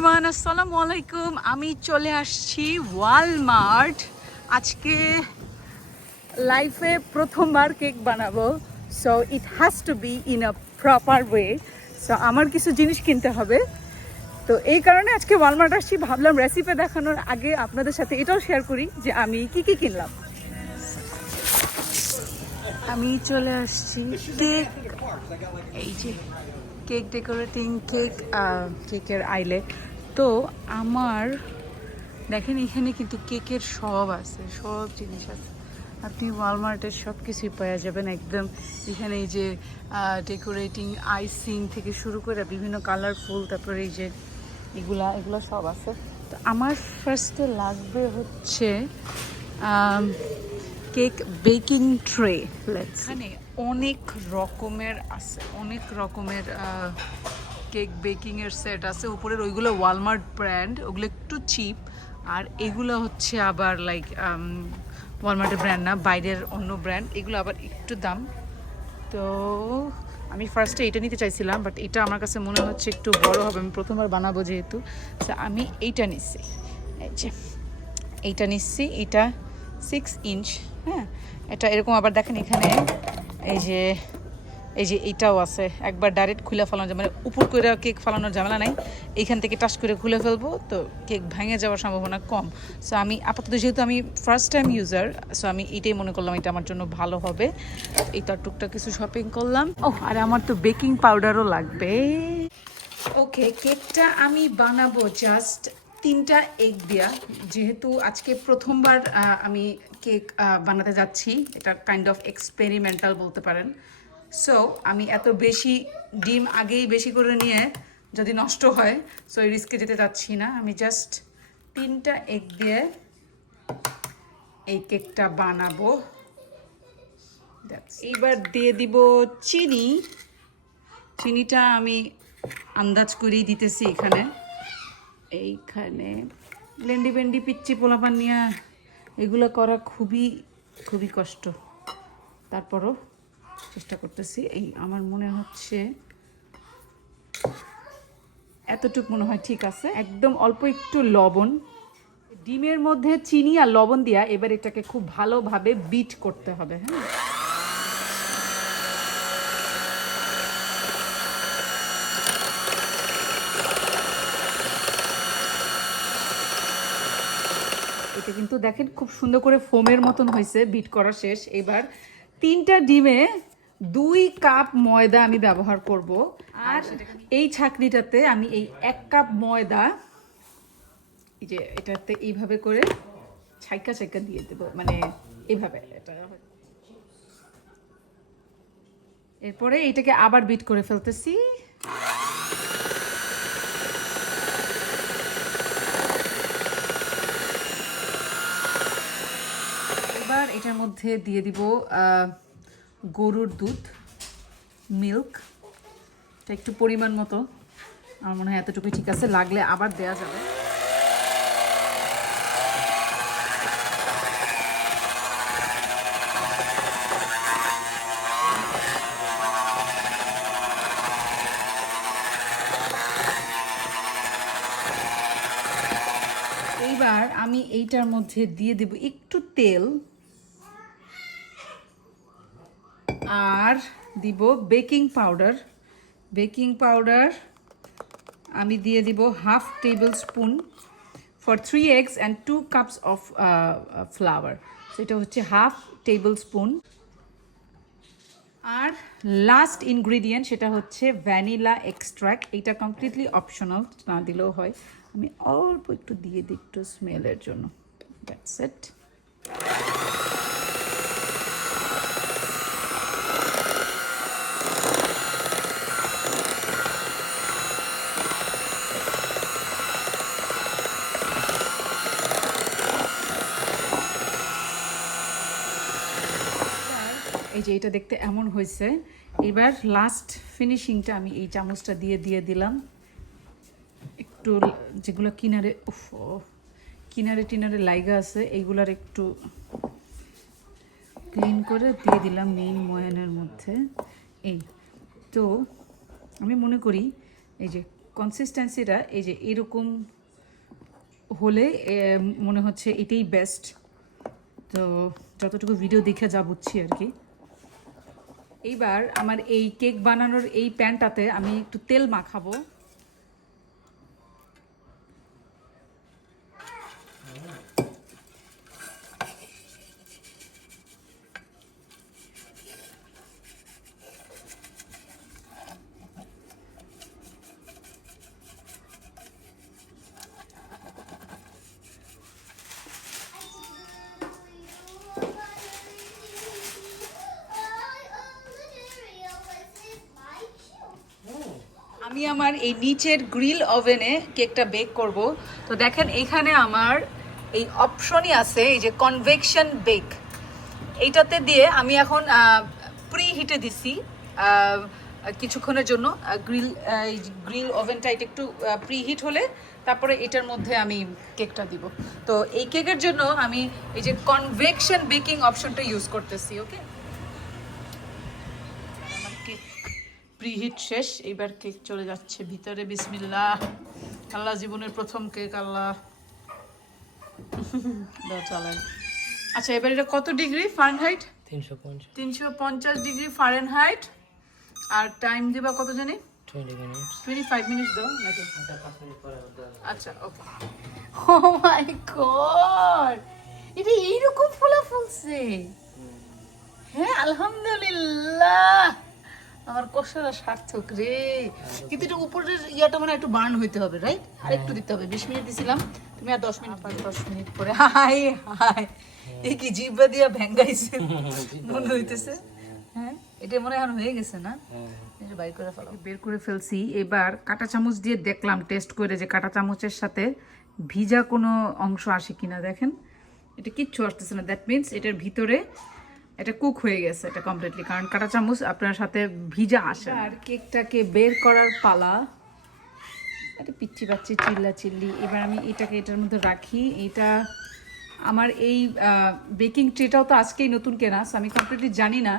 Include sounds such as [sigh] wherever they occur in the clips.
Everyone আসসালামু আলাইকুম। আমি চলে আসছি ওয়ালমার্ট আজকে লাইফে প্রথমবার কেক বানাবো। So it has to be in a proper way so আমার কিছু জিনিস কিনতে হবে। তো, এই কারণে আজকে ওয়ালমার্ট আসছি। ভাবলাম রেসিপি দেখানোর আগে আপনাদের সাথে এটাও শেয়ার করি যে আমি কি কি কিনলাম। আমি চলে আসছি কেক এই যে কেক ডেকোরেটিং কেক কেকের আইলে তো আমার দেখেন এখানে কিন্তু কেকের সব আছে সব জিনিস আছে। আপনি ওয়ালমার্টের সব কিছুই পাওয়া যাবেন একদম। এখানে এই যে ডেকোরেটিং আইসিং থেকে শুরু করে বিভিন্ন কালারফুল তারপরে এই যে এগুলা এগুলো সব আছে। তো আমার ফার্স্টে লাগবে হচ্ছে কেক বেকিং ট্রে। এখানে অনেক রকমের আছে অনেক রকমের কেক বেকিং এর সেট আছে। উপরের ওইগুলো ওয়ালমার্ট ব্র্যান্ড ওগুলো একটু চিপ আর এগুলো হচ্ছে আবার লাইক ওয়ালমার্টের ব্র্যান্ড না, বাইরের অন্য ব্র্যান্ড এগুলো আবার একটু দাম। তো আমি ফার্স্টে এটা নিতে চাইছিলাম বাট এটা আমার কাছে মনে হচ্ছে একটু বড় হবে। আমি প্রথমবার বানাবো যেহেতু। তো আমি এইটা নিচ্ছি। এই যে, এইটা নিচ্ছি। এটা সিক্স ইঞ্চ হ্যাঁ? এটা এরকম আবার দেখেন এখানে। এই যে এই যে এইটাও আছে। একবার ডাইরেক্ট খুলে ফেলানো মানে উপর করে কেক ফালানোর ঝামেলা নাই। এইখান থেকে টাচ করে খুলে ফেলব, তো কেক ভেঙে যাওয়ার সম্ভাবনা কম। সো আমি আপাতত যেহেতু আমি ফার্স্ট টাইম ইউজার সো আমি এটাই মনে করলাম এটা আমার জন্য ভালো হবে। এই তার টুকটা কিছু শপিং করলাম। ও আর আমার তো বেকিং পাউডারও লাগবে। ওকে কেকটা আমি বানাবো জাস্ট তিনটা এগ দিয়া। যেহেতু আজকে প্রথমবার আমি কেক বানাতে যাচ্ছি, এটা কাইন্ড অফ এক্সপেরিমেন্টাল বলতে পারেন। সো আমি এত বেশি ডিম আগেই বেশি করে নিয়ে যদি নষ্ট হয় সো এই রিস্কে যেতে চাচ্ছি না। আমি জাস্ট তিনটা এগ দিয়ে এই কেকটা বানাবো। এইবার দিয়ে দিব চিনি। চিনিটা আমি আন্দাজ করেই দিতেছি এখানে। এইখানে লেন্ডি বেন্ডি পিচ্ছি পোলাপান নিয়ে এগুলো করা খুবই খুবই কষ্ট। তারপরও চেষ্টা করতেছি। এই আমার মনে হচ্ছে এতটুক মনে হয় ঠিক আছে। একদম অল্প একটু লবণ। ডিমের মধ্যে চিনি আর লবণ দিয়া এবার এটাকে খুব ভালোভাবে বিট করতে হবে হ্যাঁ? এটা কিন্তু দেখেন খুব সুন্দর করে ফোমের মতন হয়েছে, বিট করা শেষ। এবার তিনটা ডিমে দুই কাপ ময়দা আমি ব্যবহার করব। আর এই ছাকনিটাতে আমি এই এক কাপ ময়দা এই যে এটাতে এইভাবে করে ছাইকা ছাইকা দিয়ে দেবো মানে এইভাবে এটা এরপরে এটাকে আবার বিট করে ফেলতেছি। এবার এটার মধ্যে দিয়ে দিব আহ, গরুর দুধ মিল্ক এটা একটু পরিমাণ মতো। আমার মনে হয় এতটুকু ঠিক আছে, লাগলে আবার দেয়া যাবে। এইবার আমি এইটার মধ্যে দিয়ে দেব একটু তেল। আর দিব বেকিং পাউডার। বেকিং পাউডার আমি দিয়ে দিব half tablespoon for three eggs and two cups of flour. সেটা হচ্ছে হাফ টেবিল স্পুন আর লাস্ট ইনগ্রিডিয়েন্ট সেটা হচ্ছে ভ্যানিলা এক্সট্র্যাক্ট এটা কমপ্লিটলি অপশনাল না দিলেও হয়। আমি অল্প একটু দিয়ে দিই একটু স্মেলের জন্য। দ্যাটস ইট এই যে এটা দেখতে এমন হয়েছে। এবার লাস্ট ফিনিশিংটা আমি এই চামচটা দিয়ে দিয়ে দিলাম। একটু যেগুলো কিনারে, উফ কিনারে টিনারে লাইগা আছে, এইগুলার একটু ক্লিন করে দিয়ে দিলাম মেইন ময়ানের মধ্যে। এই, তো আমি মনে করি এই যে কনসিস্টেন্সিটা এই যে এরকম হলে মনে হচ্ছে এটাই বেস্ট তো যতটুকু ভিডিও দেখে যা বুঝছি আর কি। এইবার আমার এই কেক বানানোর এই প্যানটাতে আমি একটু তেল মাখাবো। আমি আমার এই নিচের গ্রিল ওভেনে কেকটা বেক করব। তো দেখেন, এখানে আমার এই অপশনই আছে, এই যে কনভেকশন বেক এইটাতে দিয়ে আমি এখন প্রি হিটে দিছি কিছুক্ষণের জন্য। গ্রিল গ্রিল ওভেনটা এটা একটু প্রি হিট হলে তারপরে এটার মধ্যে আমি কেকটা দিব। তো এই কেকের জন্য আমি এই যে কনভেকশন বেকিং অপশনটা ইউজ করতেছি ওকে আমার কেক প্রিহিট শেষ এবার কেক চলে যাচ্ছে ভিতরে বিসমিল্লাহ। আল্লাহ জীবনের প্রথম কেক আল্লাহ আচ্ছা এবার এটা কত ডিগ্রি ফারেনহাইট? তিনশো পঞ্চাশ। তিনশো পঞ্চাশ ডিগ্রি ফারেনহাইট। আর টাইম দিবা কত জানি? টোয়েন্টি ফাইভ মিনিটস দাও নাকি? আচ্ছা ওকে। ও মাই গড! এটা এইরকম ফোলা ফুলছে হ্যাঁ আলহামদুলিল্লাহ! আমার কষ্টটা সার্থক রে। কিন্তু এটা উপরের ইয়াটা মানে একটু বার্ন হইতে হবে রাইট আর একটু দিতে হবে। বিশ মিনিট দিছিলাম তুমি আর দশ মিনিট পাঁচ দশ মিনিট পরে। হাই হাই এই কি জিব্বা দিয়া ভেঙ্গাইছে? মনে হইতেছে। হ্যাঁ এটা মনে হয় হয়ে গেছে না? বাইর করে ফেলো। বের করে ফেলছি। এবার কাঁটা চামচ দিয়ে দেখলাম টেস্ট করে যে কাঁটা চামচের সাথে ভিজা কোনো অংশ আসে কিনা দেখেন। এটা কিচ্ছু আসতেছে না। দ্যাট মিনস এটার ভিতরে এটা কুক হয়ে গেছে, এটা কমপ্লিটলি কারণ কাঁটা চামচ আপনার সাথে ভিজা আসে আর কেকটাকে বের করার পালা। এটা পিচ্ছি পাচ্ছি চিল্লা চিল্লি। এবার আমি এটাকে এটার মধ্যে রাখি। এটা আমার এই বেকিং ট্রেটাও তো আজকেই নতুন কেনা, so আমি কমপ্লিটলি জানি না।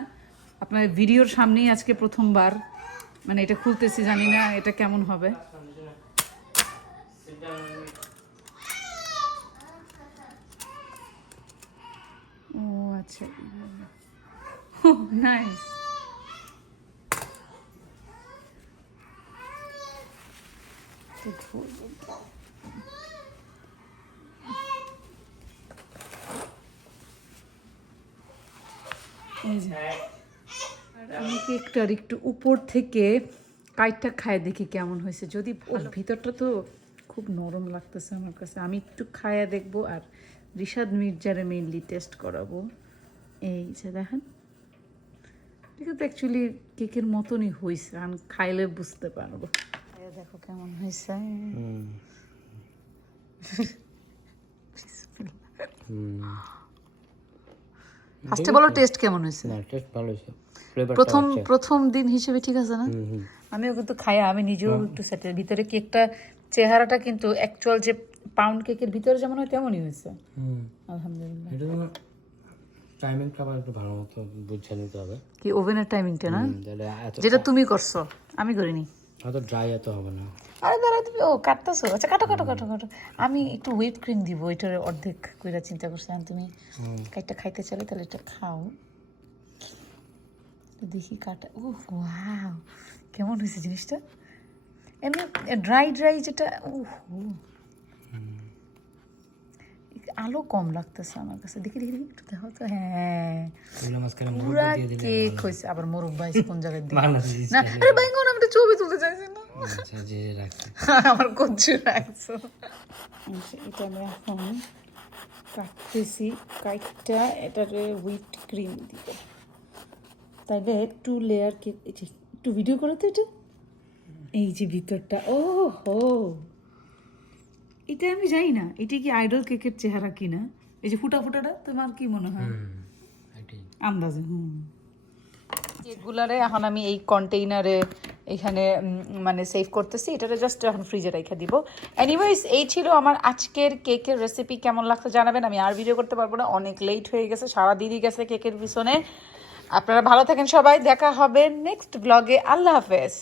আপনার ভিডিওর সামনেই আজকে প্রথমবার। মানে এটা খুলতেছি, জানি না এটা কেমন হবে। ও আচ্ছা নাইস আমি কেকটার একটু উপর থেকে কাইটটা খায় দেখি কেমন হয়েছে। যদি ভিতরটা তো খুব নরম লাগতেছে আমার কাছে। আমি একটু খায়া দেখব আর রিশাদ মির্জারে মেইনলি টেস্ট করাবো। এই যে দেখেন এটা তো অ্যাকচুয়ালি কেকের মতনই হয়েছে কারণ খাইলে বুঝতে পারব। দেখো কেমন হয়েছে ফার্স্টে বলো টেস্ট কেমন হয়েছে না টেস্ট ভালো হয়েছে প্রথম প্রথম দিন হিসেবে ঠিক আছে না? আমিও কিন্তু খাইয়া আমি নিজেও একটু সেটেল ভিতরে কেকটা চেহারাটা কিন্তু অ্যাকচুয়াল যে পাউন্ড কেকের ভিতরে যেমন হয় তেমনই হয়েছে আলহামদুলিল্লাহ। টাইমিংটা আবার একটু ভালো মতো বুঝে নিতে হবে। কি ওভেনের টাইমিংটা না? যেটা তুমি করছ আমি করিনি। এত ড্রাই এত হবে না। আরে দাঁড়া তুমি ও কাটতেছো? আচ্ছা কাটো কাটো কাটো কাটো। আমি একটু ওয়েট ক্রিম দিব ওইটার অর্ধেক কইরা চিন্তা করছি। আর তুমি কাইটটা খাইতে চলে তাহলে এটা খাও। দেখি কাটা ও ওয়াও কেমন হয়েছে জিনিসটা? এমনি ড্রাই ড্রাই যেটা ও। আলো কম লাগতেছে আমার কাছে। দেখি দেখি দেখি, একটু দেখো তো। হ্যাঁ। পুরা কেক হয়েছে। আবার মোরগ বাইস কোন জায়গায় না আরে বাইঙ্গন আমি একটা ছবি তুলতে চাইছি না। আচ্ছা [laughs] আমার কচু রাখছো। এটা আমি এখন কাটতেছি। কাটটা এটারে হুইট ক্রিম দিব। তাইলে টু লেয়ার কেক একটু ভিডিও করো তো এটা। এই যে ভিতরটা। ও হো এটা আমি জানি না এটা কি আইডল কেকের চেহারা কিনা? এই যে ফুটা ফুটাটা তোমার কি মনে হয়? আন্দাজে হুম। কেকগুলারে এখন আমি এই কন্টেইনারে এখানে মানে সেভ করতেছি এটারে জাস্ট এখন ফ্রিজে রেখে দিব। এনিওয়েজ এই ছিল আমার আজকের কেকের রেসিপি কেমন লাগতো জানাবেন? আমি আর ভিডিও করতে পারব না অনেক লেট হয়ে গেছে সারা দিনই গেছে কেকের পিছনে। আপনারা ভালো থাকেন সবাই দেখা হবে নেক্সট ব্লগে আল্লাহ হাফেজ।